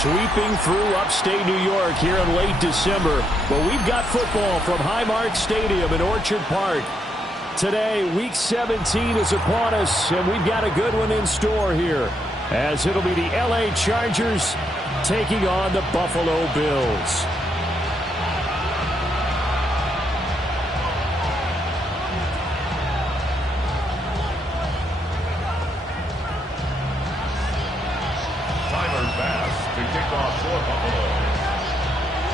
Sweeping through upstate New York here in late December. Well, we've got football from Highmark Stadium in Orchard Park. Today, Week 17 is upon us, and we've got a good one in store here, as it'll be the LA Chargers taking on the Buffalo Bills.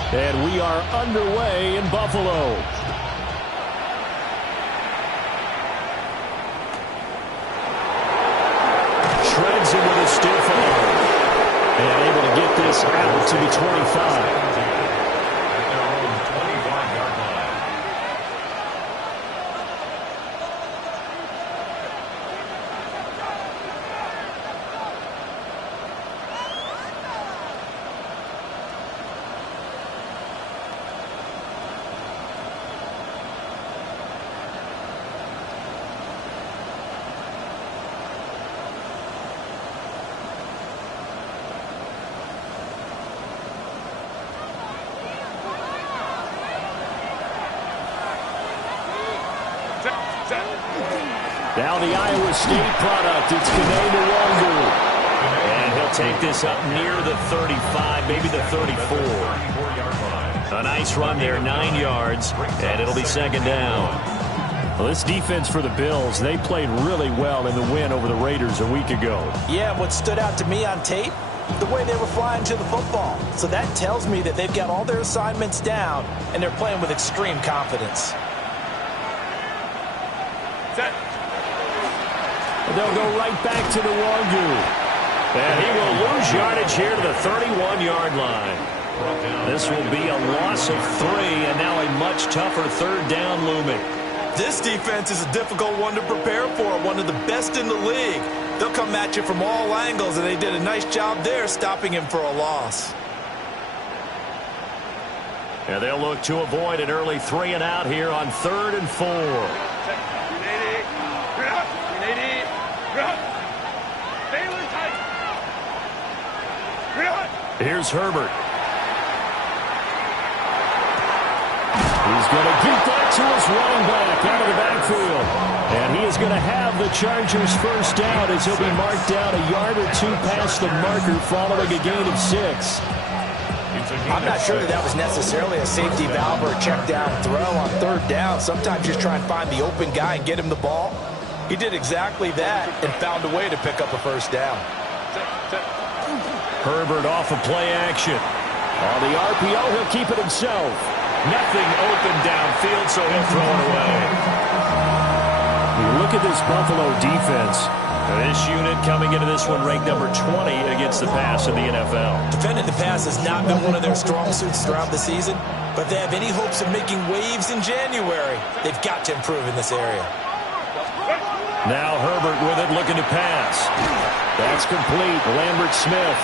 And we are underway in Buffalo. Shreds him with a stiff arm. And able to get this out to the 25. Now the Iowa State product, it's Kaneda. And he'll take this up near the 35, maybe the 34. A nice run there, 9 yards, and it'll be second down. Well, this defense for the Bills, they played really well in the win over the Raiders a week ago. Yeah, what stood out to me on tape, the way they were flying to the football. So that tells me that they've got all their assignments down, and they're playing with extreme confidence. Set. They'll go right back to the Wagyu. And he will lose yardage here to the 31-yard line. This will be a loss of 3, and now a much tougher third down looming. This defense is a difficult one to prepare for, one of the best in the league. They'll come at you from all angles, and they did a nice job there stopping him for a loss. And they'll look to avoid an early 3 and out here on 3rd and 4. Here's Herbert. He's going to keep that to his running back out of the backfield. And he is going to have the Chargers first down as he'll be marked down a yard or 2 past the marker following a gain of 6. I'm not sure that was necessarily a safety valve or a check down throw on 3rd down. Sometimes just try and find the open guy and get him the ball. He did exactly that and found a way to pick up a first down. Herbert off of play action. On the RPO, he'll keep it himself. Nothing open downfield, so he'll throw it away. You look at this Buffalo defense. This unit coming into this one ranked number 20 against the pass in the NFL. Defending the pass has not been one of their strong suits throughout the season, but they have any hopes of making waves in January. They've got to improve in this area. Now Herbert with it, looking to pass. That's complete. Lambert Smith.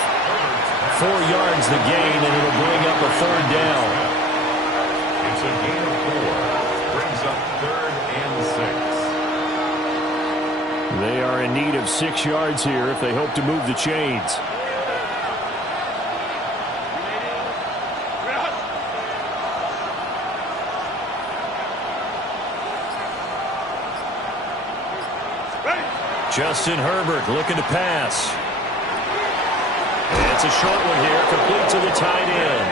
4 yards the gain, and it'll bring up a 3rd down. It's a gain of 4. Brings up 3rd and 6. They are in need of 6 yards here if they hope to move the chains. Justin Herbert looking to pass. It's a short one here, complete to the tight end.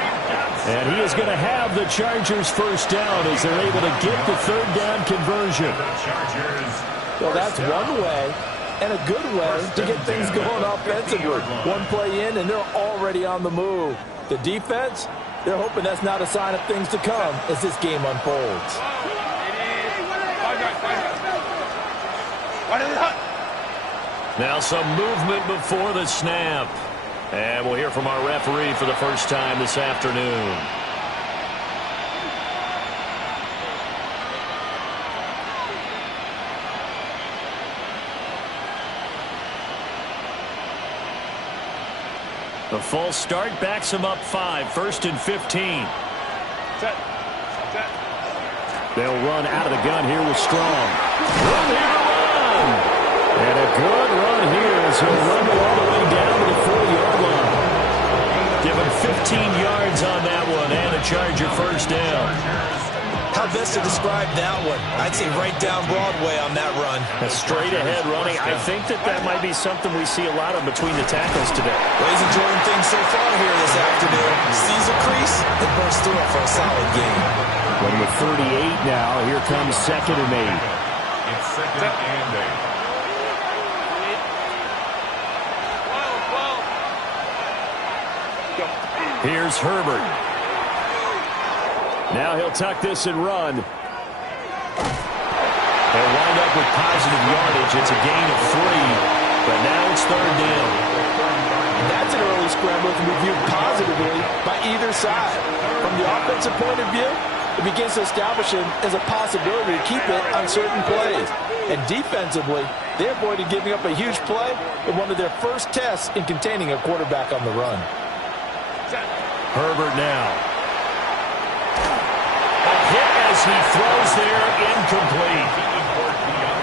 And he is going to have the Chargers first down as they're able to get the 3rd down conversion. Well, that's one way and a good way to get things going offensively. One play in, and they're already on the move. The defense, they're hoping that's not a sign of things to come as this game unfolds. Now some movement before the snap. And we'll hear from our referee for the first time this afternoon. The false start backs him up 5, 1st and 15. They'll run out of the gun here with Strong. Run here to run. And a good run here as he'll run all the way down to the 4-yard line. Give him 15 yards on that one and a Charger first down. How best to describe that one? I'd say right down Broadway on that run. A straight ahead running. I think that might be something we see a lot of between the tackles today. Well, he's enjoying things so far here this afternoon. Sees a crease and bursts through it for a solid gain. When with 38 now, here comes 2nd and 8. It's 2nd and 8. Here's Herbert. Now he'll tuck this and run. They'll wind up with positive yardage. It's a gain of 3, but now it's 3rd down. That's an early scramble that can be viewed positively by either side. From the offensive point of view, it begins to establish him as a possibility to keep it on certain plays. And defensively, they avoided giving up a huge play in one of their first tests in containing a quarterback on the run. Herbert now. A hit as he throws there, incomplete.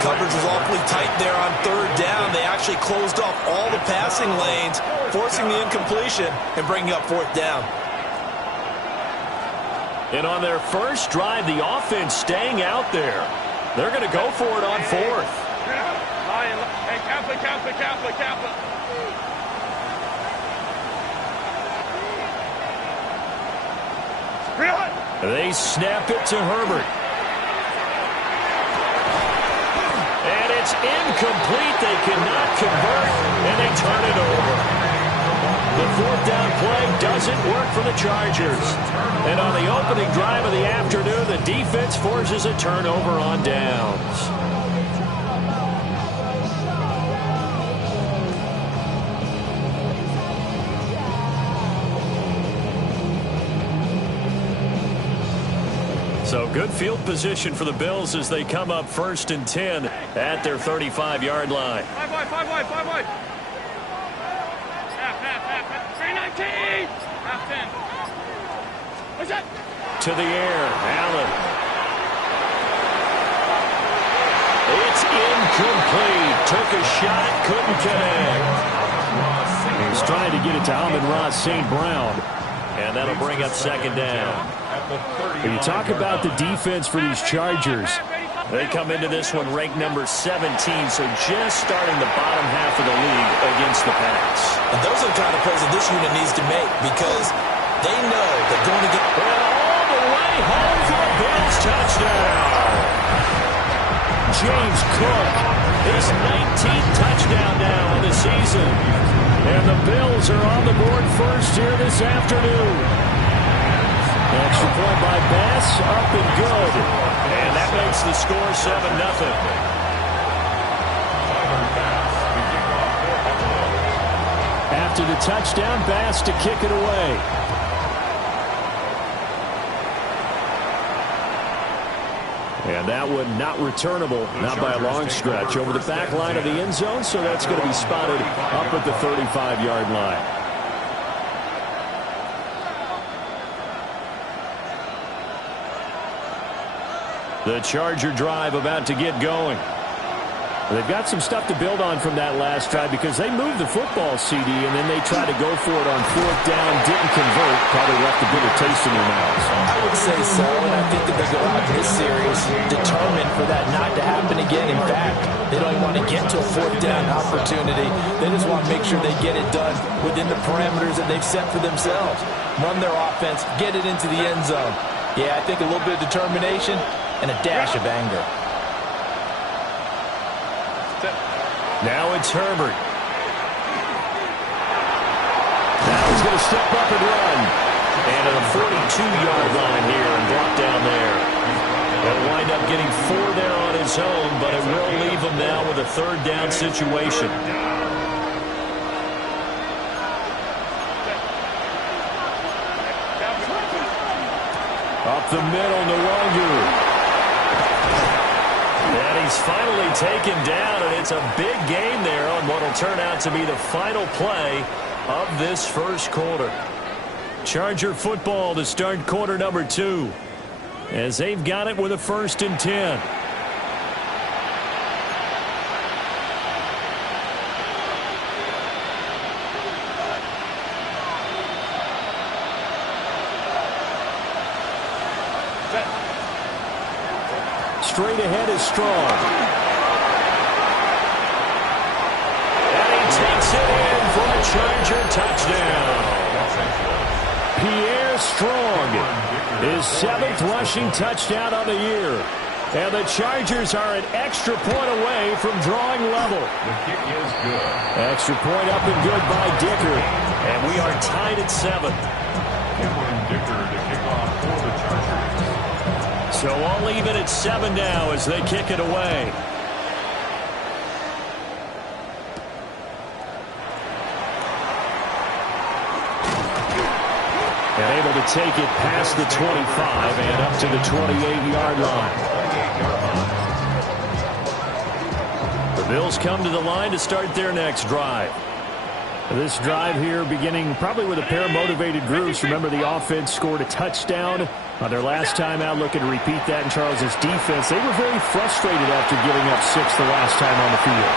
Coverage was awfully tight there on 3rd down. They actually closed off all the passing lanes, forcing the incompletion and bringing up 4th down. And on their first drive, the offense staying out there. They're going to go for it on 4th. Hey, Kappa. They snap it to Herbert. And it's incomplete. They cannot convert, and they turn it over. The 4th down play doesn't work for the Chargers. And on the opening drive of the afternoon, the defense forces a turnover on downs. So good field position for the Bills as they come up 1st and 10 at their 35-yard line. 5 wide. Half. 319. Half 10. What's that? To the air, Allen. It's incomplete. Took a shot, couldn't connect. He's trying to get it to Amon-Ra St. Brown, and that'll bring up 2nd down. When you talk about the defense for these Chargers, they come into this one ranked number 17, so just starting the bottom half of the league against the pass. And those are the kind of plays that this unit needs to make because they know they're going to get... And all the way home for a Bills touchdown. James Cook, his 19th touchdown now of the season. And the Bills are on the board first here this afternoon. Extra point by Bass, up and good. And that makes the score 7-0. After the touchdown, Bass to kick it away. And that one not returnable, not by a long stretch, over the back line of the end zone, so that's going to be spotted up at the 35-yard line. The Charger drive about to get going. They've got some stuff to build on from that last drive because they moved the football, CD, and then they tried to go for it on 4th down, didn't convert, probably left a bitter taste in their mouths. I would say so, and I think that they go out in this series determined for that not to happen again. In fact, they don't even want to get to a 4th down opportunity. They just want to make sure they get it done within the parameters that they've set for themselves. Run their offense, get it into the end zone. Yeah, I think a little bit of determination and a dash of anger. Now it's Herbert. Now he's going to step up and run. And at a 42-yard line here and drop down there. He'll wind up getting 4 there on his own, but it will leave him now with a 3rd down situation. Up the middle, Nwangu. And he's finally taken down, and it's a big game there on what will turn out to be the final play of this first quarter. Charger football to start quarter number 2 as they've got it with a 1st and 10. straight ahead is Strong. And he takes it in for a Charger touchdown. Pierre Strong, his 7th rushing touchdown on the year. And the Chargers are an extra point away from drawing level. The kick is good. Extra point up and good by Dicker. And we are tied at 7. Cameron Dicker to kick off for the Chargers. So all even at 7 now as they kick it away. And able to take it past the 25 and up to the 28-yard line. The Bills come to the line to start their next drive. This drive here beginning probably with a pair of motivated groups. Remember, the offense scored a touchdown on their last time out. Looking to repeat that in Charles' defense. They were very frustrated after giving up 6 the last time on the field.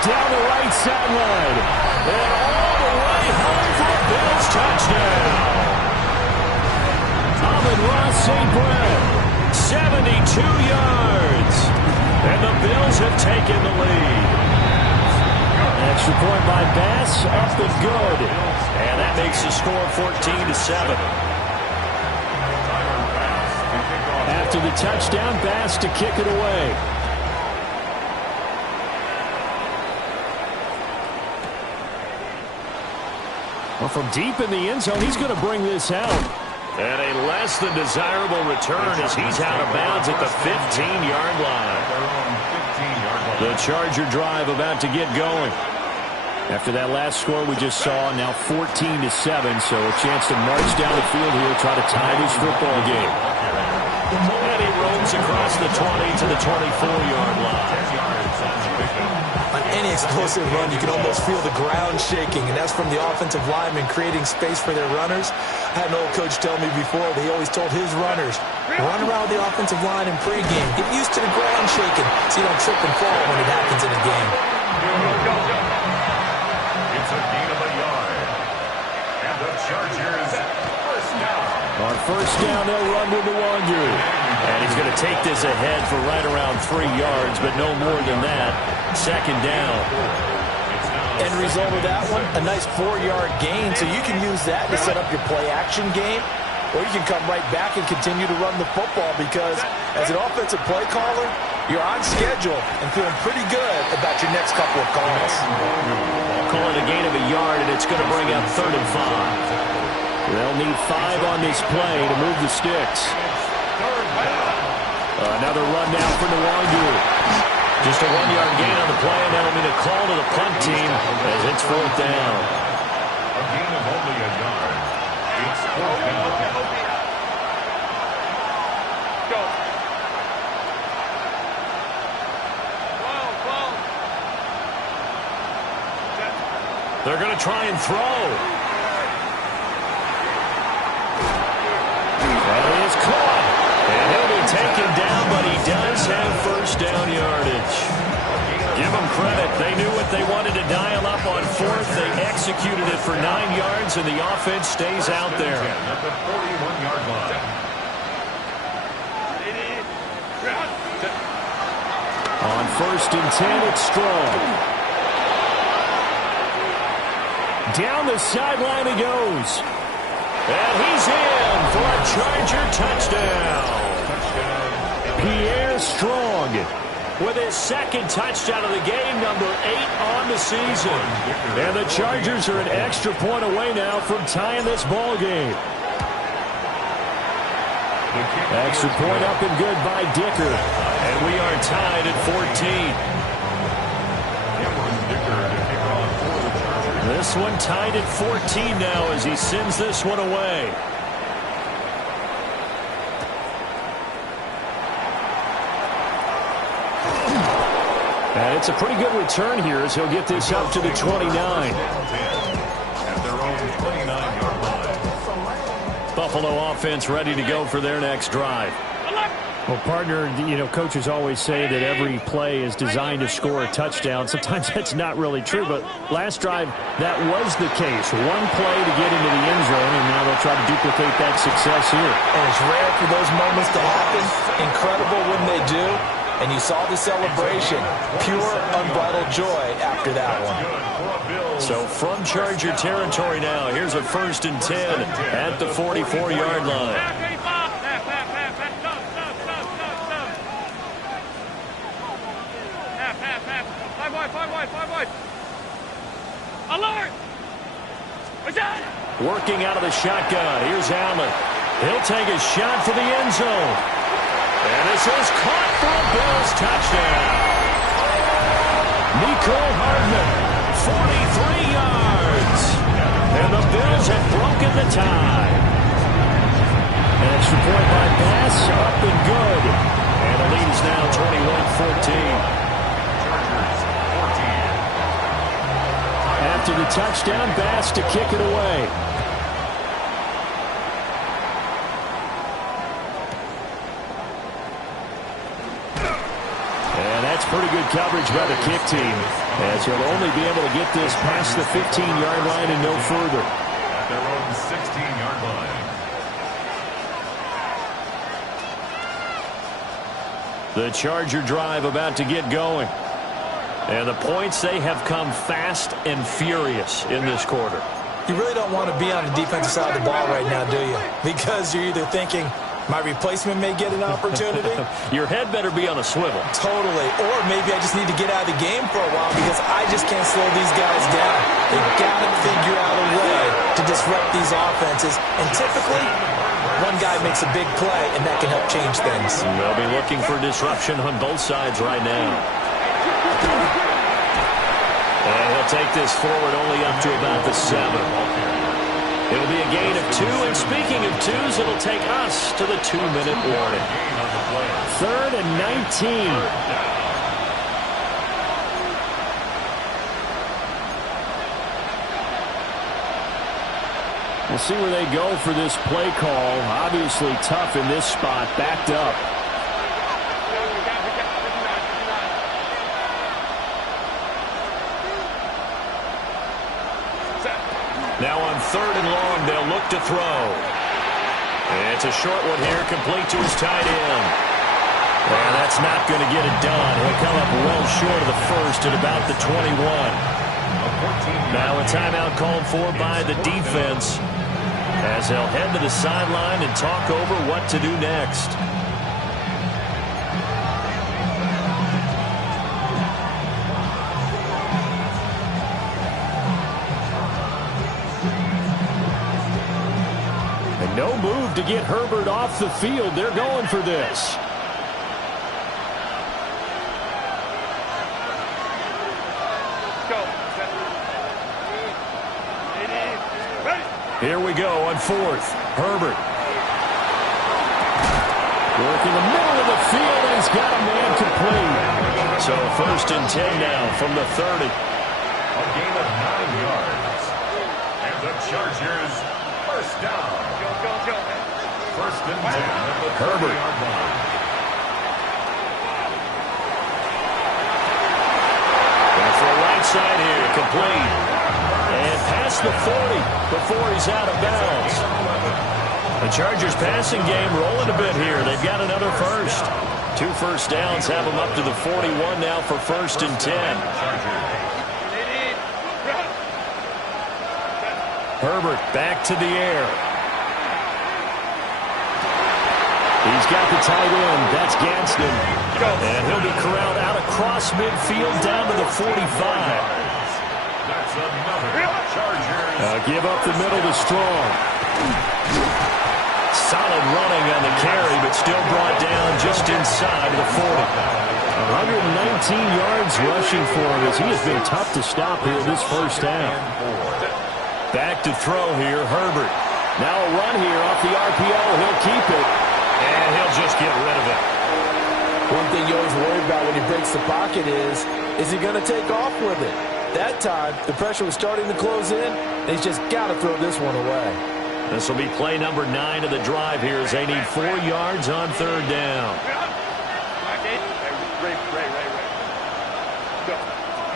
Down the right sideline. And all the way home for a Bills touchdown. Amon-Ra St. Brown, 72 yards. And the Bills have taken the lead. Extra point by Bass, up and good. And that makes the score 14-7. After the touchdown, Bass to kick it away. Well, from deep in the end zone, he's going to bring this out. And a less than desirable return as he's out of bounds at the 15-yard line. The Charger drive about to get going. After that last score we just saw, now 14-7, so a chance to march down the field here, try to tie this football game. And he roams across the 20 to the 24-yard line. On any explosive run, you can almost feel the ground shaking, and that's from the offensive linemen creating space for their runners. I had an old coach tell me before that he always told his runners, run around the offensive line in pregame. Get used to the ground shaking so you don't trip and fall when it happens in a game. It's a gain of a yard. And the Chargers first down. On first down, they'll run with the Wandu. And he's going to take this ahead for right around 3 yards, but no more than that. Second down. End result of that one, a nice 4-yard gain, so you can use that to set up your play-action game, or you can come right back and continue to run the football because as an offensive play caller, you're on schedule and feeling pretty good about your next couple of calls. I'll call it a gain of a yard, and it's going to bring up 3rd and 5. They'll need 5 on this play to move the sticks. Another run now for Nwangu. Just a 1-yard gain on the play, and that'll mean a call to the punt team as it's 4th down. A gain of only a yard. It's 4th down. Go. They're going to try and throw. That is caught. And he'll be taken down, but he does have first down yardage. Give them credit. They knew what they wanted to dial up on 4th. They executed it for 9 yards, and the offense stays out there. At the 41-yard line. On 1st and 10, it's Strong. Down the sideline he goes. And he's in for a Charger touchdown. Pierre Strong with his 2nd touchdown of the game, number 8 on the season. And the Chargers are an extra point away now from tying this ball game. Extra point up and good by Dicker. And we are tied at 14. This one tied at 14 now as he sends this one away. And it's a pretty good return here as he'll get this up to the 29. At their own 29-yard line. Buffalo offense ready to go for their next drive. Well, partner, coaches always say that every play is designed to score a touchdown. Sometimes that's not really true, but last drive, that was the case. One play to get into the end zone, and now they'll try to duplicate that success here. And it's rare for those moments to happen. Incredible when they do. And you saw the celebration. Pure, unbridled joy after that one. So from Charger territory now, here's a 1st and 10 at the 44-yard line. Five wide. Alert! Working out of the shotgun. Here's Allen. He'll take a shot for the end zone. And this is caught for a Bills touchdown. Nicole Hardman, 43 yards. And the Bills have broken the tie. An extra point by Bass, up and good. And the lead is now 21-14. After the touchdown, Bass to kick it away. And that's pretty good coverage by the kick team, as he'll only be able to get this past the 15-yard line and no further. At their own 16-yard line. The Charger drive about to get going. And the points, they have come fast and furious in this quarter. You really don't want to be on the defensive side of the ball right now, do you? Because you're either thinking, my replacement may get an opportunity. Your head better be on a swivel. Totally. Or maybe I just need to get out of the game for a while because I just can't slow these guys down. They've got to figure out a way to disrupt these offenses. And typically, one guy makes a big play, and that can help change things. They'll be looking for disruption on both sides right now. And he'll take this forward only up to about the 7. It'll be a gain of 2, and speaking of 2s, it'll take us to the 2-minute warning. 3rd and 19. We'll see where they go for this play call. Obviously tough in this spot, backed up. Now on 3rd and long, they'll look to throw. And it's a short one here, complete to his tight end. And that's not going to get it done. He'll come up well short of the first at about the 21. Now a timeout called for by the defense, as they'll head to the sideline and talk over what to do next. No move to get Herbert off the field. They're going for this. Go. Here we go on 4th. Herbert. Work in the middle of the field, and he's got a man complete. So 1st and 10 now from the 30. A gain of 9 yards. And the Chargers, 1st down. Go. 1st and 10 at the Herbert. 30-yard line. And for the right side here, complete. And past the 40 before he's out of bounds. The Chargers passing game rolling a bit here. They've got another first. 2 first downs have them up to the 41 now for 1st and 10. Herbert back to the air. He's got the tight end. That's Gadsden. And he'll be corralled out across midfield down to the 45. That's another Chargers. Give up the middle to Strong. Solid running on the carry, but still brought down just inside the 40. 119 yards rushing for him, as he has been tough to stop here this first half. Back to throw here, Herbert. Now a run here off the RPO. He'll keep it. And he'll just get rid of it. One thing you always worry about when he breaks the pocket is he going to take off with it? That time, the pressure was starting to close in, and he's just got to throw this one away. This will be play number 9 of the drive here as they need 4 yards on third down.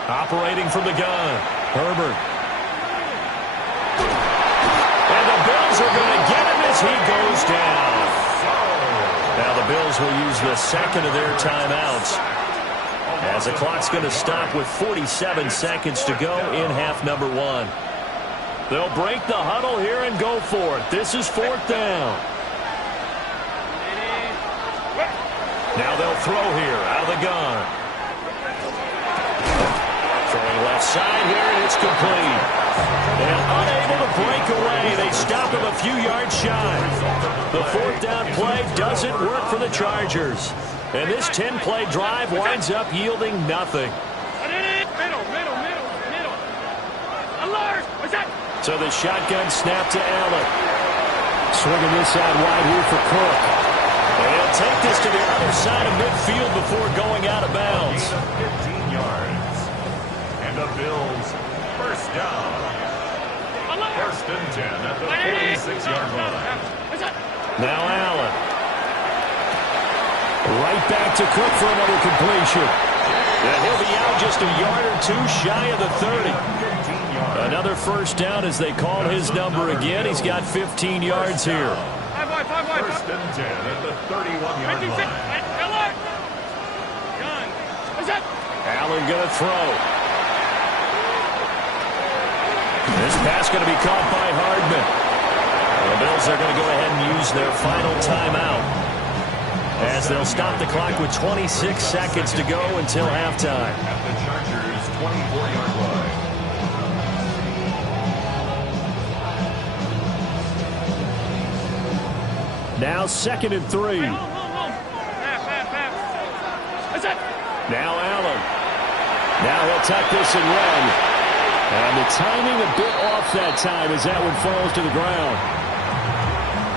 Operating from the gun, Herbert. And the Bills are going to get him as he goes down. Now the Bills will use the second of their timeouts, as the clock's going to stop with 47 seconds to go in half number 1. They'll break the huddle here and go for it. This is 4th down. Now they'll throw here out of the gun. Throwing left side here, and it's complete. And unable to break away. They stop him a few yards shy. The 4th down play doesn't work for the Chargers. And this 10-play drive winds up yielding nothing. So the shotgun snap to Allen. Swinging this out wide here for Cook. And he'll take this to the other side of midfield before going out of bounds. 15 yards. And the Bills, first down. 1st and 10 at the 46-yard line. Now Allen. Right back to Cook for another completion. And he'll be out just a yard or 2 shy of the 30. Another first down as they call his number again. He's got 15 yards here. 1st and 10 at the 31-yard line. Allen going to throw. This pass going to be caught by Hardman. The Bills are going to go ahead and use their final timeout, as they'll stop the clock with 26 seconds to go until halftime. At the Chargers' 24-yard line. Now 2nd and 3. Now Allen. Now he'll tuck this and run. And the timing a bit off that time as that one falls to the ground.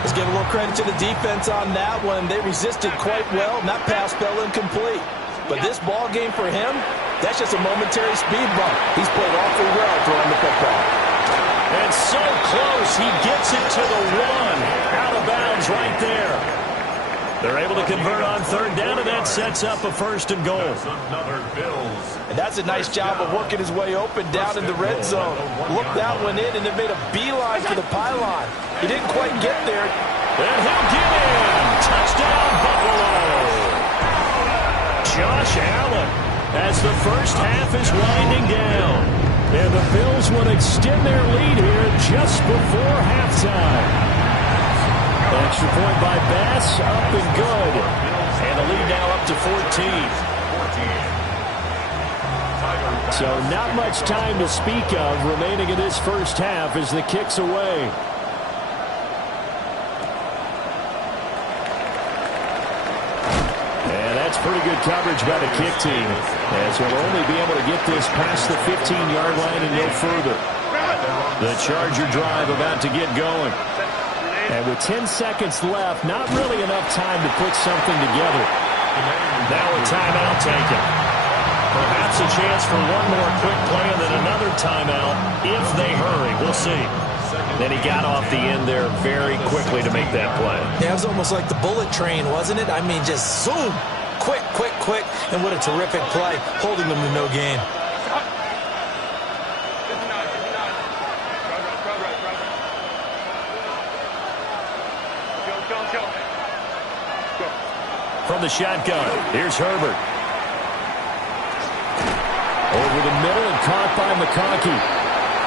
Let's give a little credit to the defense on that one. They resisted quite well, and that pass fell incomplete. But this ball game for him, that's just a momentary speed bump. He's played awfully well throwing the football. And so close, he gets it to the 1. Out of bounds right there. They're able to convert on third down, and that sets up a 1st and goal. Another Bills. And that's a nice job of working his way open down in the red zone. Looked that one in and then made a beeline for the pylon. He didn't quite get there. And he'll get in. Touchdown, Buffalo. Josh Allen, as the first half is winding down. And the Bills will extend their lead here just before halftime. Extra point by Bass, up and good. And the lead now up to 14. So not much time to speak of remaining in this first half as the kick's away. And that's pretty good coverage by the kick team, as he'll only be able to get this past the 15-yard line and no further. The Charger drive about to get going. And with 10 seconds left, not really enough time to put something together. Now a timeout taken. Perhaps a chance for one more quick play and then another timeout if they hurry. We'll see. Then he got off the end there very quickly to make that play. Yeah, it was almost like the bullet train, wasn't it? I mean, just zoom. Quick, quick, quick. And what a terrific play, holding them to no gain. From the shotgun, here's Herbert. Over the middle and caught by McConkey.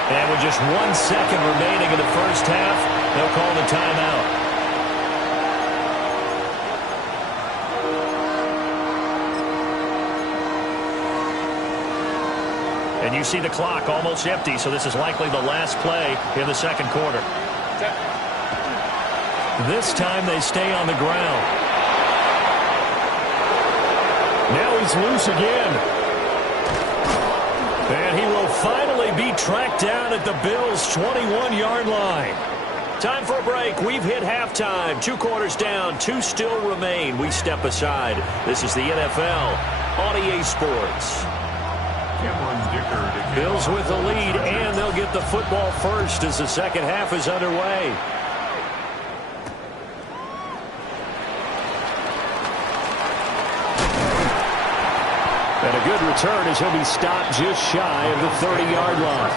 And with just 1 second remaining in the first half, they'll call the timeout. And you see the clock almost empty, so this is likely the last play in the second quarter. This time they stay on the ground. Now he's loose again. And he will finally be tracked down at the Bills' 21-yard line. Time for a break. We've hit halftime. 2 quarters down. 2 still remain. We step aside. This is the NFL on EA Sports. Dicker Bills with the lead, and they'll get the football first as the second half is underway. And a good return as he'll be stopped just shy of the 30-yard line.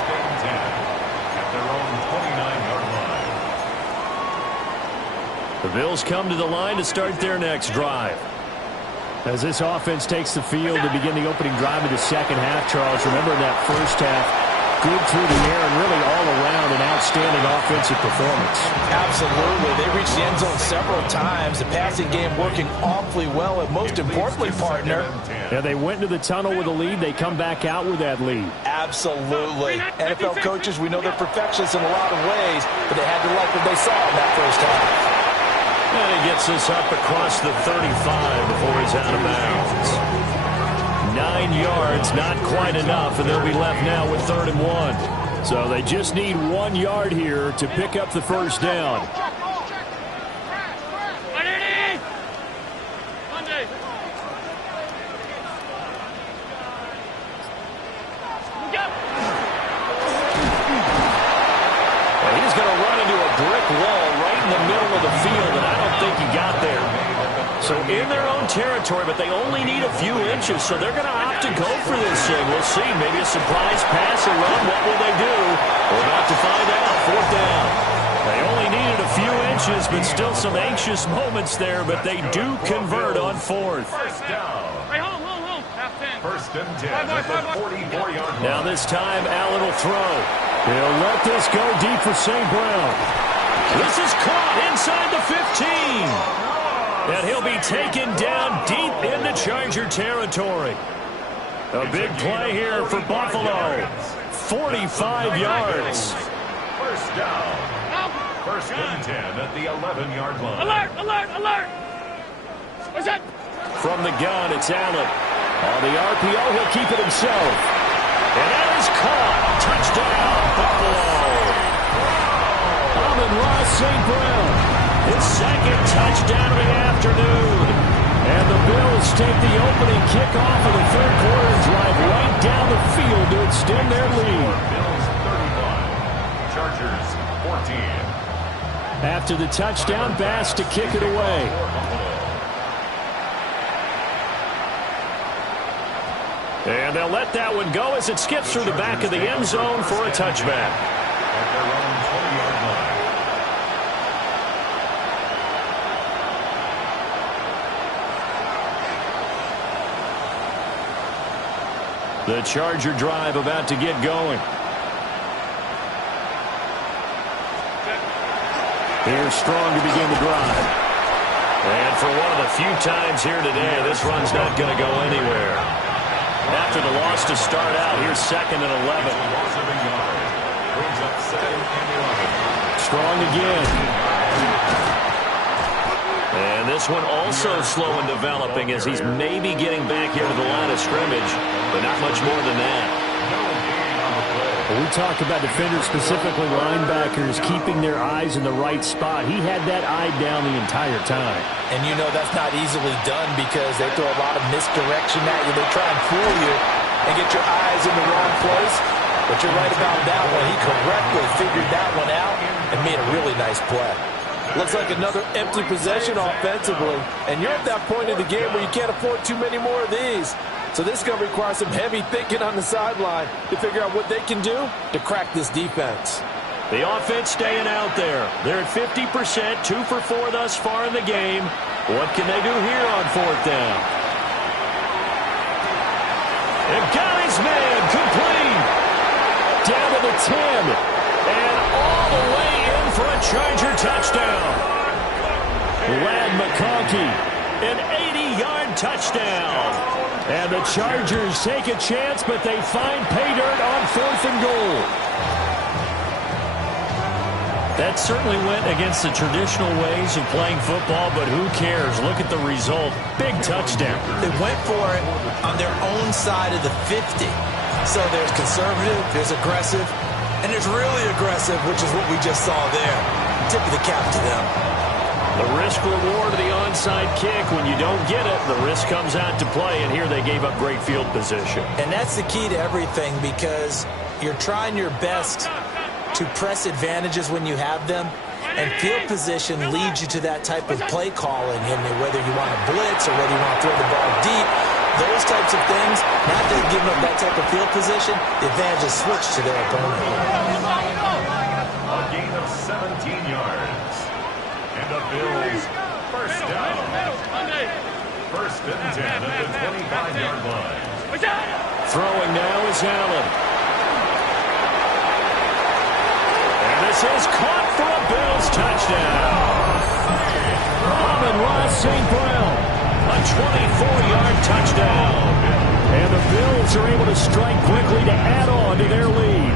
At their own 29-yard line. The Bills come to the line to start their next drive. As this offense takes the field to begin the opening drive of the second half, Charles, remember in that first half, good through the air and really all around an outstanding offensive performance. Absolutely. They reached the end zone several times. The passing game working awfully well, and most importantly, partner. Yeah, they went into the tunnel with a lead. They come back out with that lead. Absolutely. NFL coaches, we know they're perfectionists in a lot of ways, but they had to like what they saw in that first half. And he gets this up across the 35 before he's out of bounds. 9 yards, not quite enough, and they'll be left now with 3rd and 1. So they just need 1 yard here to pick up the first down. Well, he's going to run into a brick wall right in the middle of the field, and I don't think he got there. So in their own territory, but they only need a few inches, so they're going to opt to go for this thing. We'll see. Maybe a surprise pass or run. What will they do? We're about to find out. 4th down. They only needed a few inches, but still some anxious moments there, but they do convert on 4th. First down. Hey, home. Half 10. First and 10 at the 44-yard line. Now this time, Allen will throw. He'll let this go deep for St. Brown. This is caught inside the 15. And he'll be taken down deep into Charger territory. A big play here for Buffalo. 45 yards. First down. First and 10 at the 11-yard line. Alert! What's that? From the gun, it's Allen. On the RPO, he'll keep it himself. And that is caught. Touchdown, Buffalo. Amon-Ra St. Brown. His second touchdown of the afternoon. And the Bills take the opening kickoff of the 3rd quarter and drive right down the field to extend their lead. Bills 31, Chargers 14. After the touchdown, Bass to kick it away. And they'll let that one go as it skips through the back of the end zone for a touchback. At their own 20-yard line. The Charger drive about to get going. Here's Strong to begin the drive. And for one of the few times here today, this run's not going to go anywhere. After the loss to start out, here's 2nd and 11. Loss of a yard. Brings up 2nd and 11. Strong again. And this one also slow in developing as he's maybe getting back here to the line of scrimmage, but not much more than that. We talk about defenders, specifically linebackers, keeping their eyes in the right spot. He had that eye down the entire time. And you know that's not easily done because they throw a lot of misdirection at you. They try and fool you and get your eyes in the wrong place. But you're right about that one. He correctly figured that one out and made a really nice play. Looks like another empty possession offensively. And you're at that point in the game where you can't afford too many more of these. So this is going to require some heavy thinking on the sideline to figure out what they can do to crack this defense. The offense staying out there. They're at 50%, 2 for 4 thus far in the game. What can they do here on 4th down? And got his man complete. Down to the 10. And all the way in for a Charger touchdown. Lad McConkey, an 80-yard touchdown. And the Chargers take a chance, but they find pay dirt on 4th and goal. That certainly went against the traditional ways of playing football, but who cares? Look at the result. Big touchdown. They went for it on their own side of the 50. So there's conservative, there's aggressive, and there's really aggressive, which is what we just saw there. Tip of the cap to them. The risk-reward of the onside kick. When you don't get it, the risk comes out to play, and here they gave up great field position. And that's the key to everything because you're trying your best to press advantages when you have them, and field position leads you to that type of play calling, and whether you want to blitz or whether you want to throw the ball deep, those types of things, now that they've given up that type of field position, the advantage is switched to their opponent. A gain of 17 yards. And the Bills first down. First and 10 at the 25-yard line. Throwing now is Allen. And this is caught for a Bills touchdown. Amon-Ra St. Brown, a 24-yard touchdown. And the Bills are able to strike quickly to add on to their lead.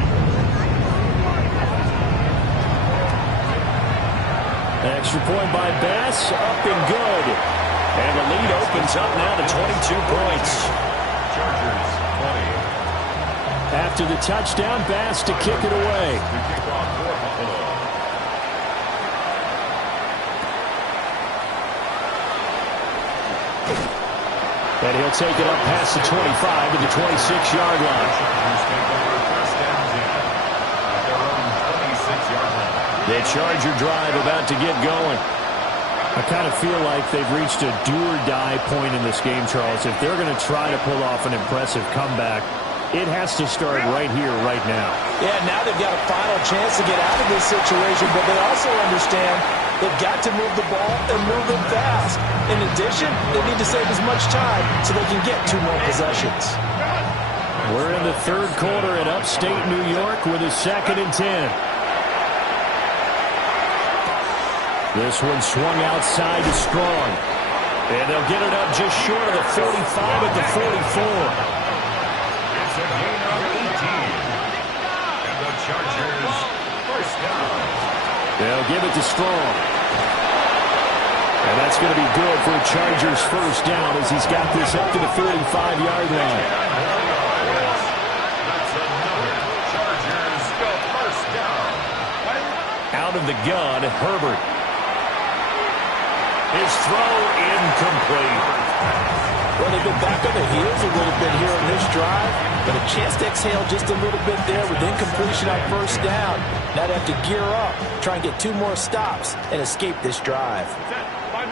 Extra point by Bass, up and good. And the lead opens up now to 22 points. Chargers 20. After the touchdown, Bass to kick it away. To kick off for Buffalo. And he'll take it up past the 25 to the 26-yard line. Chargers take over first and 10 at their own 26-yard line. The Charger drive about to get going. I kind of feel like they've reached a do-or-die point in this game, Charles. If they're going to try to pull off an impressive comeback, it has to start right here, right now. Yeah, now they've got a final chance to get out of this situation, but they also understand they've got to move the ball and move it fast. In addition, they need to save as much time so they can get 2 more possessions. We're in the third quarter at upstate New York with a 2nd and 10. This one swung outside to Strong. And they'll get it up just short of the 45 at the 44. It's a gain of 18. And the Chargers first down. They'll give it to Strong. And that's going to be good for a Chargers first down as he's got this up to the 45-yard line. That's another Chargers first down. Out of the gun, Herbert. His throw incomplete. Well, they've been back on the heels a little bit here on this drive, but a chance to exhale just a little bit there with incompletion on first down. Now they have to gear up, try and get 2 more stops, and escape this drive. 5-9.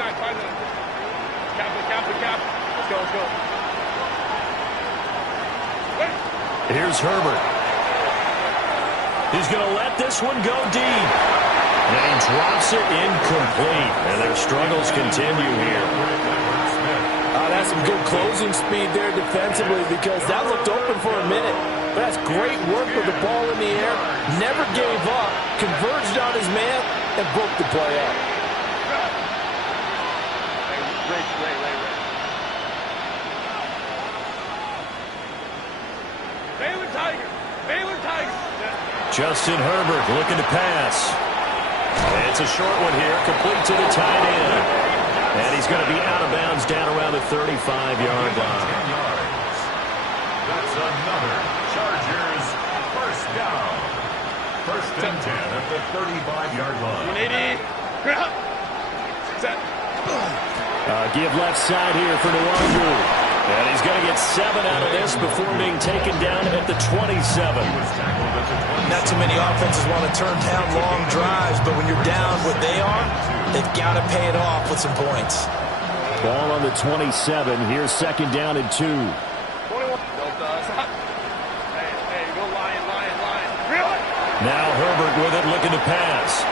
Cap. Let's go. Here's Herbert. He's going to let this one go deep. And he drops it incomplete. And their struggles continue here. That's some good closing speed there defensively because that looked open for a minute. But that's great work with the ball in the air. Never gave up. Converged on his man and broke the play up. Great. Baylor Tiger. Justin Herbert looking to pass. It's a short one here, complete to the tight end. And he's going to be out of bounds down around the 35-yard line. 10 yards. That's another Chargers first down. First and 10 at the 35-yard line. 180. Set. Give left side here for Nwangu. And he's going to get 7 out of this before being taken down at the 27. Not too many offenses want to turn down long drives, but when you're down what they are, they've got to pay it off with some points. Ball on the 27. Here's 2nd down and 2. 21. Hey, go Lion. Really? Now Herbert with it, looking to pass.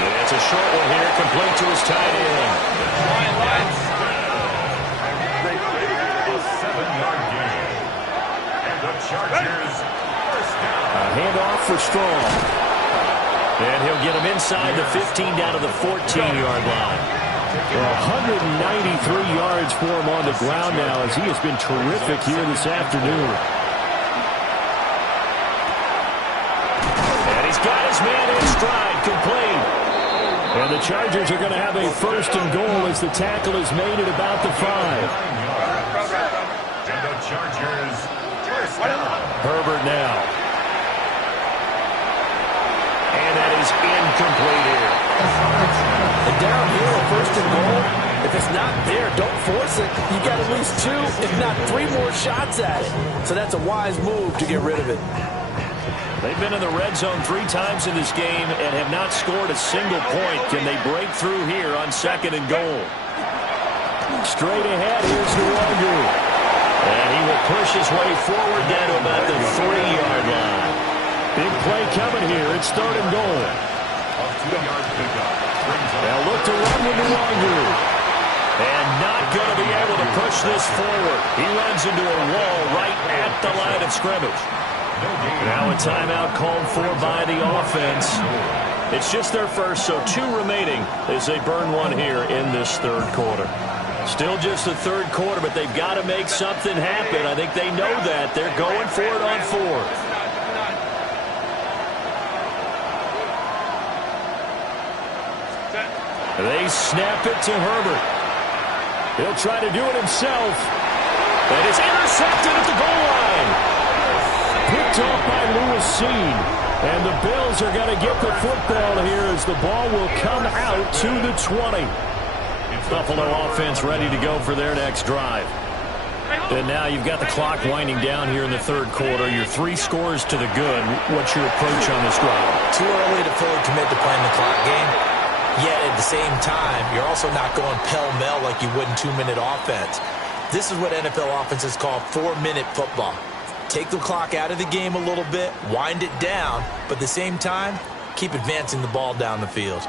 And it's a short one here, complete to his tight end. Lion. A 7-yard gain. And the Chargers first down. A handoff for Strong. And he'll get him inside the 15 down to the 14-yard line. 193 yards for him on the ground now as he has been terrific here this afternoon. And he's got his man in stride, complete. And the Chargers are going to have a 1st and goal as the tackle is made at about the 5. And the Chargers first down. Herbert now. And that is incomplete here. And down here, 1st and goal, if it's not there, don't force it. You've got at least 2, if not 3 more shots at it. So that's a wise move to get rid of it. They've been in the red zone 3 times in this game and have not scored a single point. Can they break through here on 2nd and goal? Straight ahead, here's Nwogu. And he will push his way forward down to about the 3-yard line. Big play coming here. It's 3rd and goal. They'll look to run with Nwogu. And not going to be able to push this forward. He runs into a wall right at the line of scrimmage. Now a timeout called for by the offense. It's just their first, so 2 remaining as they burn one here in this 3rd quarter. Still just the 3rd quarter, but they've got to make something happen. I think they know that. They're going for it on 4th. They snap it to Herbert. He'll try to do it himself. And it's intercepted at the goal line. Picked off by Lewis Seen. And the Bills are going to get the football here as the ball will come out to the 20. Buffalo offense ready to go for their next drive. And now you've got the clock winding down here in the 3rd quarter. You're 3 scores to the good. What's your approach on this drive? Too early to fully commit to playing the clock game. Yet at the same time, you're also not going pell-mell like you would in 2-minute offense. This is what NFL offenses call 4-minute football. Take the clock out of the game a little bit, wind it down, but at the same time, keep advancing the ball down the field.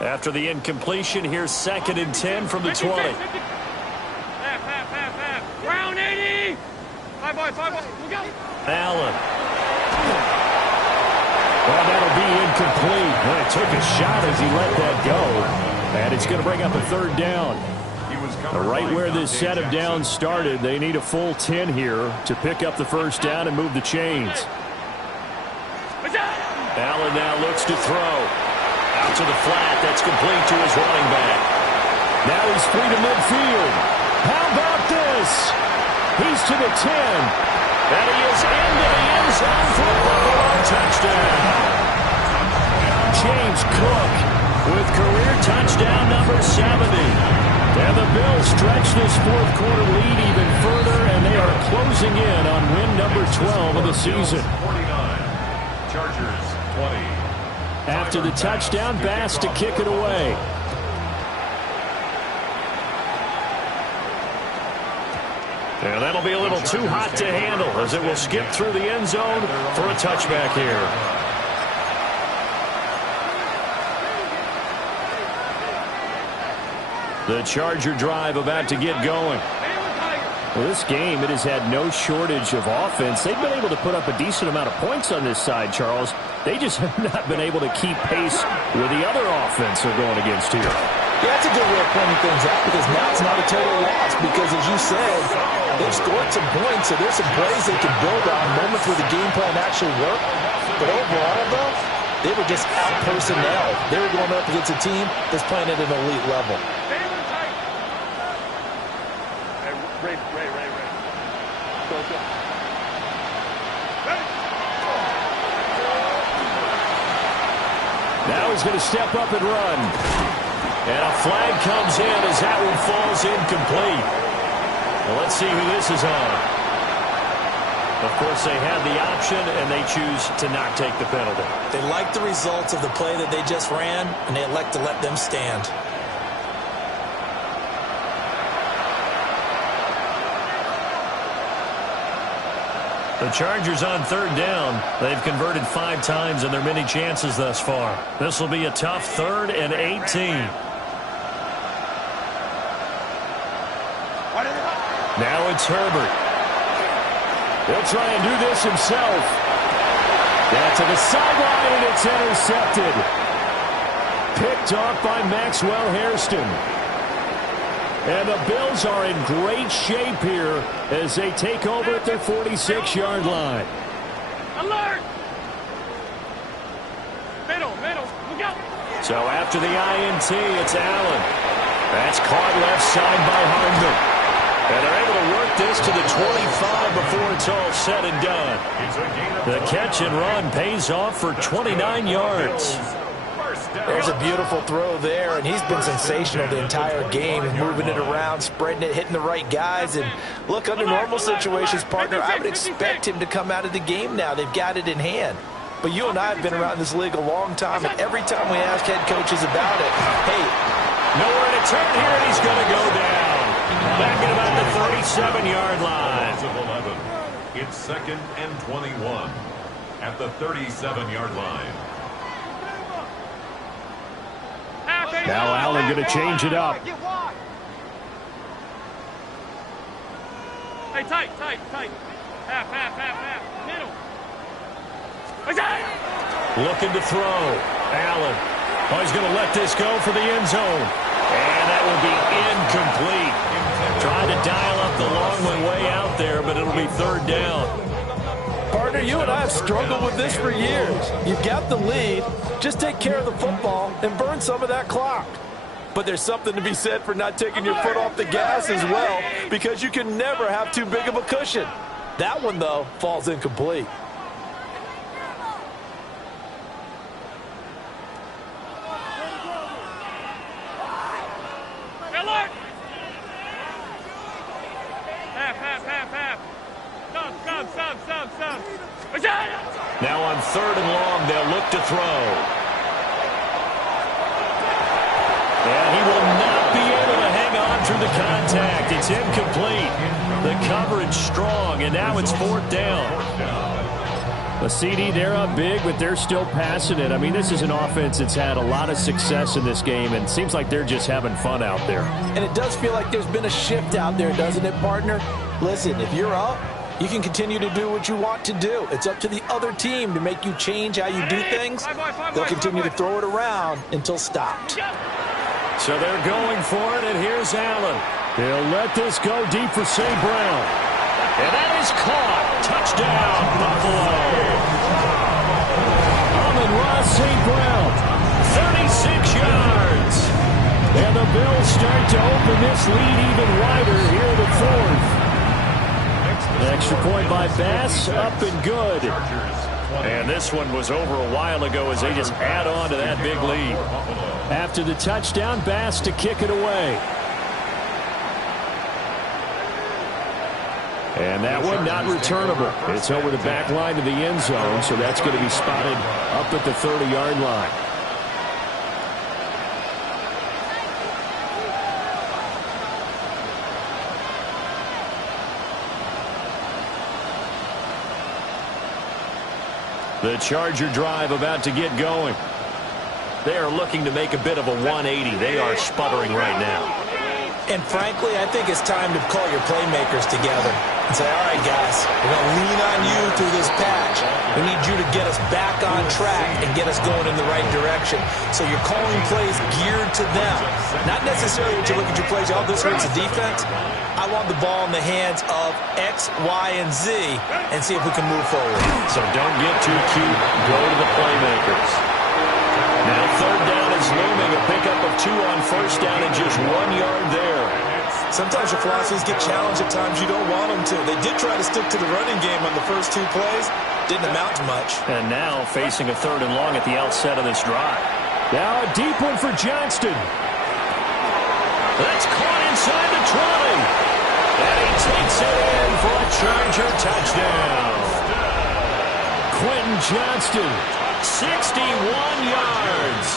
After the incompletion, here's 2nd and 10 from the 20. Round 80. 5 boy. Look out. Allen. Well, that'll be incomplete. Well, it took a shot as he let that go. And it's going to bring up a 3rd down. Right where this set of downs started, they need a full 10 here to pick up the 1st down and move the chains. Allen now looks to throw. Out to the flat. That's complete to his running back. Now he's free to midfield. How about this? He's to the 10. And he is into the end zone for a Buffalo touchdown. James Cook with career touchdown number 70. And the Bills stretch this 4th quarter lead even further, and they are closing in on win number 12 of the season. 49. Chargers 20. After the touchdown, Bass to kick it away. And that'll be a little too hot to handle as it will skip through the end zone for a touchback here. The Charger drive about to get going. Well, this game, it has had no shortage of offense. They've been able to put up a decent amount of points on this side, Charles. They just have not been able to keep pace with the other offense they're going against here. Yeah, that's a good way of pointing things out because now it's not a total loss because, as you said, they've scored some points, so there's some plays they can build on, moments where the game plan actually worked. But overall, though, they were just out-personnel. They were going up against a team that's playing at an elite level. Ray. Go. Now he's going to step up and run. And a flag comes in as that one falls incomplete. Well, let's see who this is on. Of course, they had the option, and they choose to not take the penalty. They like the results of the play that they just ran, and they elect to let them stand. The Chargers on 3rd down. They've converted 5 times in their many chances thus far. This will be a tough 3rd and 18. Now it's Herbert. He'll try and do this himself. Down to the sideline, and it's intercepted. Picked off by Maxwell Hairston. And the Bills are in great shape here as they take over at their 46-yard line. Alert! Middle. Look out! So after the INT, it's Allen. That's caught left side by Hardman. And they're able to work this to the 25 before it's all said and done. The catch and run pays off for 29 yards. There's a beautiful throw there, and he's been sensational the entire game, moving it around, spreading it, hitting the right guys. And look, under normal situations, partner, I would expect him to come out of the game now. They've got it in hand. But you and I have been around this league a long time, and every time we ask head coaches about it, hey, Nowhere to turn here, and he's going to go down. Back at about the 37-yard line. Of 11. It's 2nd and 21 at the 37-yard line. Now Allen going to change it up. Hey, tight. Half. Middle. Looking to throw. Allen. Oh, he's going to let this go for the end zone. And that will be incomplete. Trying to dial up the long one way out there, but it'll be 3rd down. Partner, you and I have struggled with this for years. You've got the lead. Just take care of the football and burn some of that clock. But there's something to be said for not taking your foot off the gas as well, because you can never have too big of a cushion. That one, though, falls incomplete. Half. Stop. Now on 3rd and long, they'll look to throw. And he will not be able to hang on through the contact. It's incomplete. The coverage strong, and now it's 4th down. The CD, they're up big, but they're still passing it. I mean, this is an offense that's had a lot of success in this game, and it seems like they're just having fun out there. And it does feel like there's been a shift out there, doesn't it, partner? Listen, if you're up, you can continue to do what you want to do. It's up to the other team to make you change how you do things. They'll continue to throw it around until stopped. So they're going for it, and here's Allen. They'll let this go deep for St. Brown. And that is caught. Touchdown, Buffalo. Amon-Ra St. Brown, 36 yards. And the Bills start to open this lead even wider here in the 4th. Extra point by Bass, up and good. And this one was over a while ago as they just add on to that big lead. After the touchdown, Bass to kick it away. And that one not returnable. It's over the back line of the end zone, so that's going to be spotted up at the 30-yard line. The Charger drive about to get going. They are looking to make a bit of a 180. They are sputtering right now. And frankly, I think it's time to call your playmakers together and say, all right, guys, we're going to lean on you through this patch. We need you to get us back on track and get us going in the right direction. So you're calling plays geared to them. Not necessarily when you look at your plays, oh, this hurts the defense. I want the ball in the hands of X, Y, and Z and see if we can move forward. So don't get too cute. Go to the playmakers. Now 3rd down is looming. A pickup of 2 on 1st down and just 1 yard there. Sometimes your philosophies get challenged at times you don't want them to. They did try to stick to the running game on the first 2 plays. Didn't amount to much. And now facing a 3rd and long at the outset of this drive. Now a deep one for Johnston. That's caught inside the 20. And he takes it in for a Charger touchdown. Quentin Johnston, 61 yards.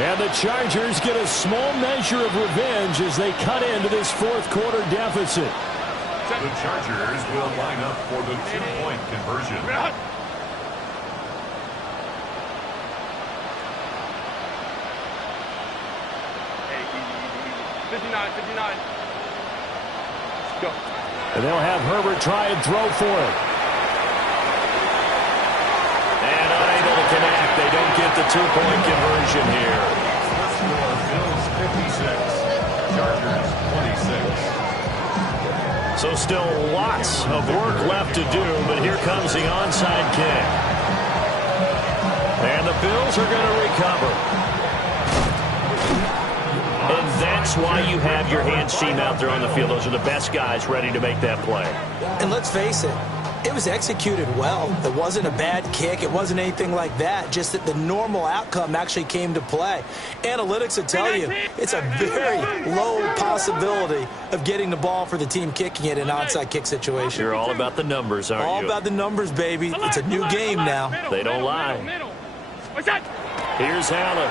And the Chargers get a small measure of revenge as they cut into this 4th quarter deficit. The Chargers will line up for the 2-point conversion. Hey, easy. 59. Go. And they'll have Herbert try and throw for it. And unable to connect. They don't get the 2-point conversion here. Bills 56, Chargers 26. So still lots of work left to do, but here comes the onside kick. And the Bills are going to recover. And that's why you have your hands team out there on the field. Those are the best guys ready to make that play. And let's face it, it was executed well. It wasn't a bad kick. It wasn't anything like that. Just that the normal outcome actually came to play. Analytics will tell you it's a very low possibility of getting the ball for the team kicking it in an onside kick situation. You're all about the numbers, aren't you? All about the numbers, baby. It's a new game now. They don't lie. Here's Allen.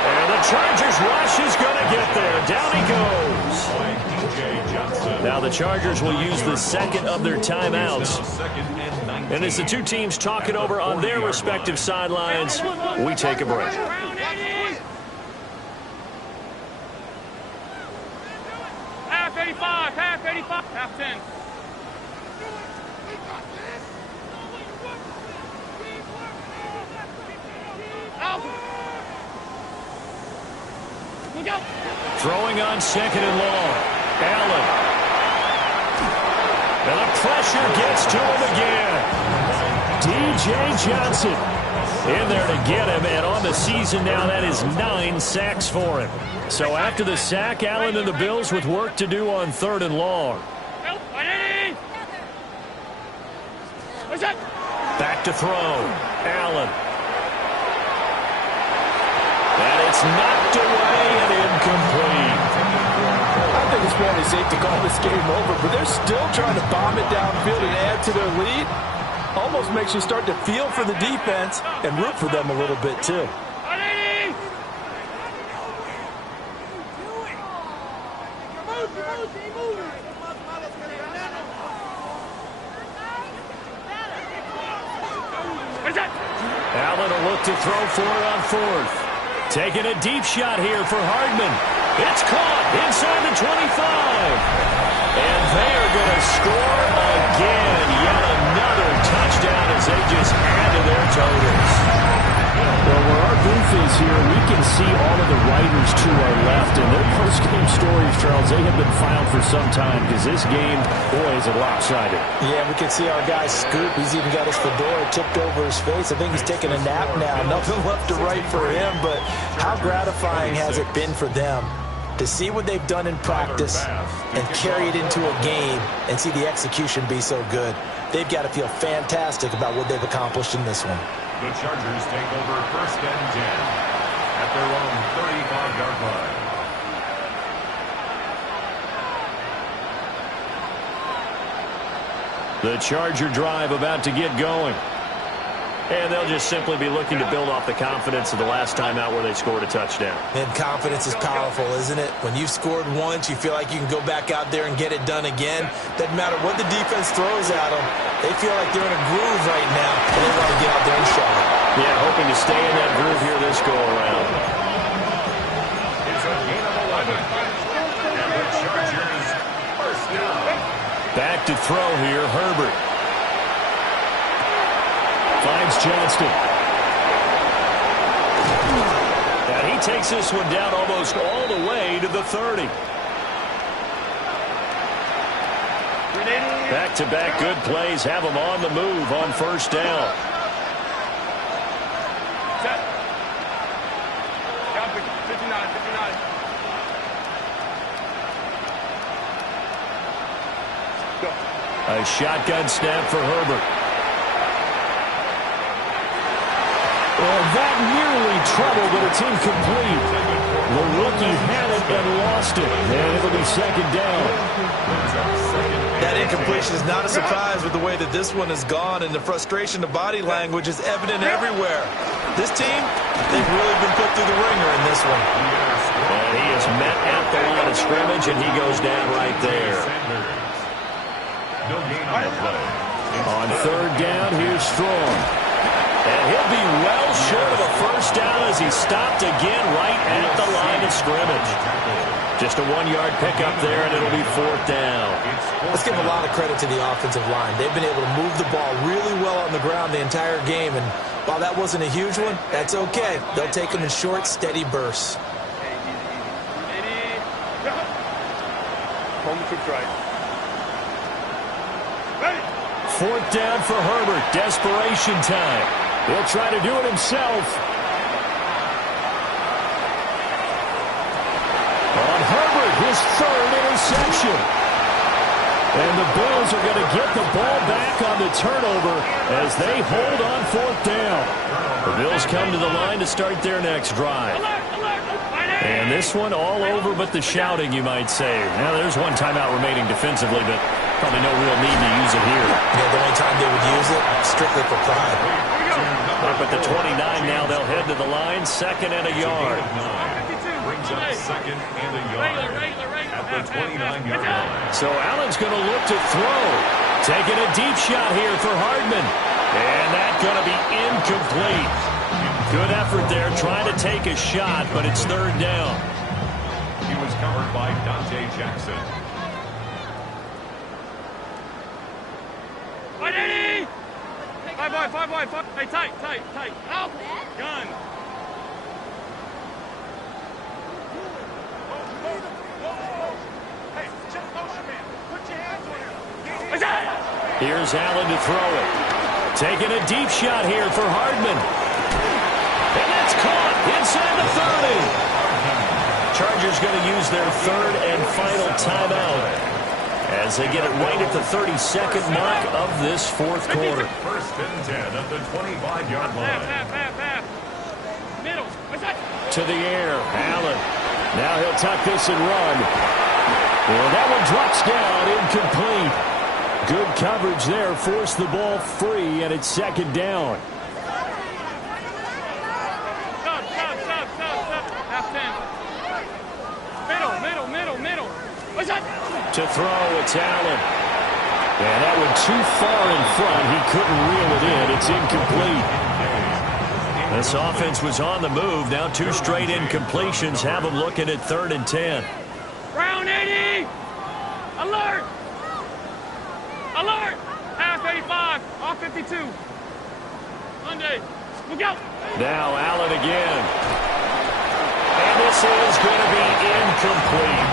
And the Chargers rush is going to get there. Down he goes. Now the Chargers will use the second of their timeouts. And as the two teams talk it over on their respective sidelines, we take a break. Half 85, half 85, half 10. Throwing on second and long. Allen. And the pressure gets to him again. D.J. Johnson in there to get him. And on the season now, that is 9 sacks for him. So after the sack, Allen and the Bills with work to do on third and long. Back to throw. Allen. And it's knocked away and incomplete. I think it's probably safe to call this game over, but they're still trying to bomb it downfield and add to their lead. Almost makes you start to feel for the defense and root for them a little bit, too. Allen will look to throw for it on fourth. Taking a deep shot here for Hardman. It's caught inside the 25. And they are going to score again. Yet another touchdown as they just add to their totals. Well, where our booth is here, we can see all of the writers to our left. And their post-game stories, Charles, they have been filed for some time because this game, boy, is it lopsided. Yeah, we can see our guy Scoop. He's even got his fedora tipped over his face. I think he's taking a nap now. Nothing left to write for him, but how gratifying has it been for them to see what they've done in practice and carry it into a game and see the execution be so good. They've got to feel fantastic about what they've accomplished in this one. The Chargers take over first and 10 at their own 35-yard line. The Charger drive about to get going. And they'll just simply be looking to build off the confidence of the last time out where they scored a touchdown. And confidence is powerful, isn't it? When you've scored once, you feel like you can go back out there and get it done again. Doesn't matter what the defense throws at them. They feel like they're in a groove right now, and they want to get out there and show it. Yeah, hoping to stay in that groove here this go-around. It's a gain of 11. And the Chargers first down. Back to throw here, Herbert. Finds Johnston. And he takes this one down almost all the way to the 30. Back-to-back good plays have them on the move on first down. Set. 59, 59. Go. A shotgun snap for Herbert. Well, that nearly trouble, but it's incomplete. The rookie had it and lost it. And it'll be second down. That incompletion is not a surprise with the way that this one has gone, and the frustration, the body language is evident everywhere. This team, they've really been put through the ringer in this one. And he is met at the line of scrimmage, and he goes down right there. No gain on the play. On third down, here's Strong. And he'll be well short of a first down as he stopped again right at the line of scrimmage. Just a 1-yard pickup there, and it'll be fourth down. Let's give a lot of credit to the offensive line. They've been able to move the ball really well on the ground the entire game, and while that wasn't a huge one, that's okay. They'll take them in short, steady bursts. Home to try. Ready. Fourth down for Herbert. Desperation time. He'll try to do it himself. On Herbert, his third interception. And the Bills are going to get the ball back on the turnover as they hold on fourth down. The Bills come to the line to start their next drive. And this one all over but the shouting, you might say. Now, there's one timeout remaining defensively, but probably no real need to use it here. Yeah, the only time they would use it, strictly for pride. Up at the 29 now, they'll head to the line, 2nd and a yard. Brings up 2nd and a yard at the 29-yard line. So Allen's going to look to throw. Taking a deep shot here for Hardman. And that's going to be incomplete. Good effort there trying to take a shot, but it's 3rd down. He was covered by Dante Jackson. Five wide. Hey, tight. Out. Gun. Hey, just motion, man. Put your hands on him. Here's Allen to throw it. Taking a deep shot here for Hardman. And that's caught inside the 30. Chargers going to use their 3rd and final timeout as they get it right at the 32nd mark of this 4th quarter. 1st and 10 at the 25-yard line. Middle. To the air, Allen. Now he'll tuck this and run. And that one drops down, incomplete. Good coverage there, forced the ball free, and it's 2nd down. Stop. Half 10. Middle. To throw, it's Allen. And that one too far in front. He couldn't reel it in. It's incomplete. This offense was on the move. Now 2 straight incompletions have them looking at 3rd and 10. Round 80. Alert. Half 85. Off 52. Monday. Look out. Now Allen again. And this is going to be incomplete.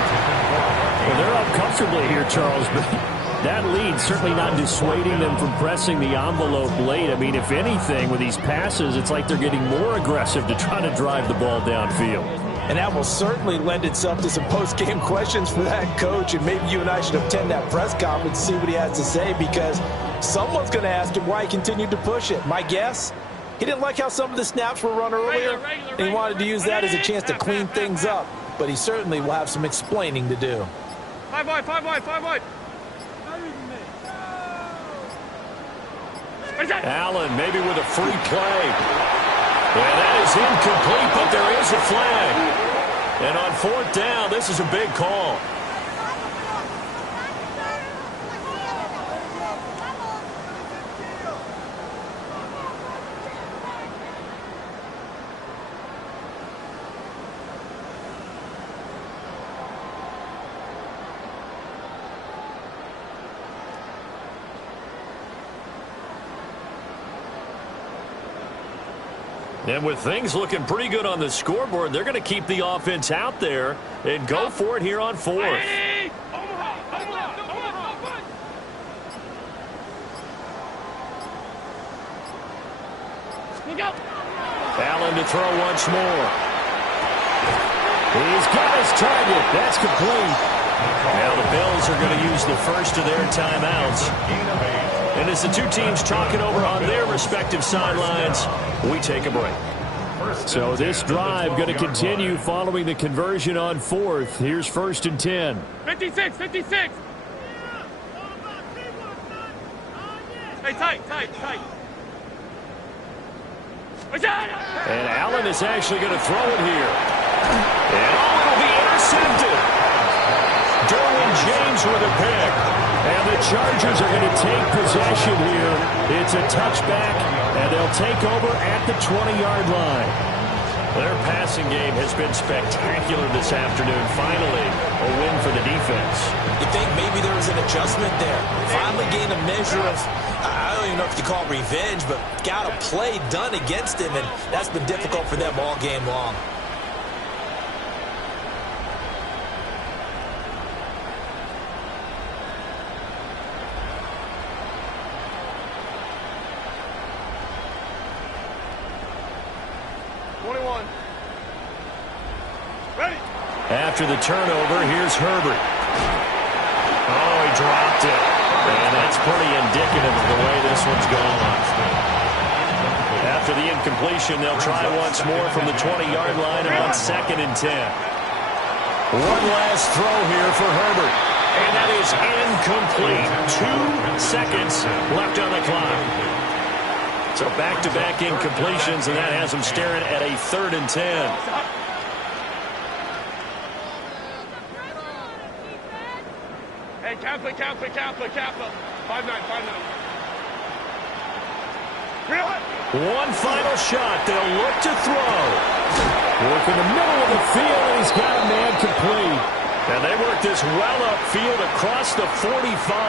Well, they're up comfortably here, Charles, but that lead certainly not dissuading them from pressing the envelope late. I mean, if anything, with these passes, it's like they're getting more aggressive to try to drive the ball downfield. And that will certainly lend itself to some post-game questions for that coach, and maybe you and I should attend that press conference to see what he has to say, because someone's going to ask him why he continued to push it. My guess, he didn't like how some of the snaps were run earlier, and he wanted to use that as a chance to clean things up, but he certainly will have some explaining to do. Five wide. Allen maybe with a free play. And that is incomplete, but there is a flag. And on 4th down, this is a big call. And with things looking pretty good on the scoreboard, they're going to keep the offense out there and go for it here on 4th. Allen to throw once more. He's got his target. That's complete. Now the Bills are going to use the first of their timeouts. And as the 2 teams talk it over on their respective sidelines, we take a break. So this drive going to continue following the conversion on 4th. Here's 1st and 10. 56. Hey, tight. And Allen is actually going to throw it here. And it'll be intercepted. Derwin James with a pick. And the Chargers are going to take possession here. It's a touchback, and they'll take over at the 20-yard line. Their passing game has been spectacular this afternoon. Finally, a win for the defense. You think maybe there was an adjustment there? Finally gained a measure of, I don't even know if you call it revenge, but got a play done against him, and that's been difficult for them all game long. After the turnover, here's Herbert. Oh, he dropped it. And that's pretty indicative of the way this one's gone. After the incompletion, they'll try once more from the 20-yard line on 2nd and 10. One last throw here for Herbert. And that is incomplete. 2 seconds left on the clock. So back-to-back incompletions, and that has them staring at a 3rd and 10. Hey, Kappa. 5-9. One final shot. They'll look to throw. Work in the middle of the field, and he's got a man complete. And they work this well upfield across the 45.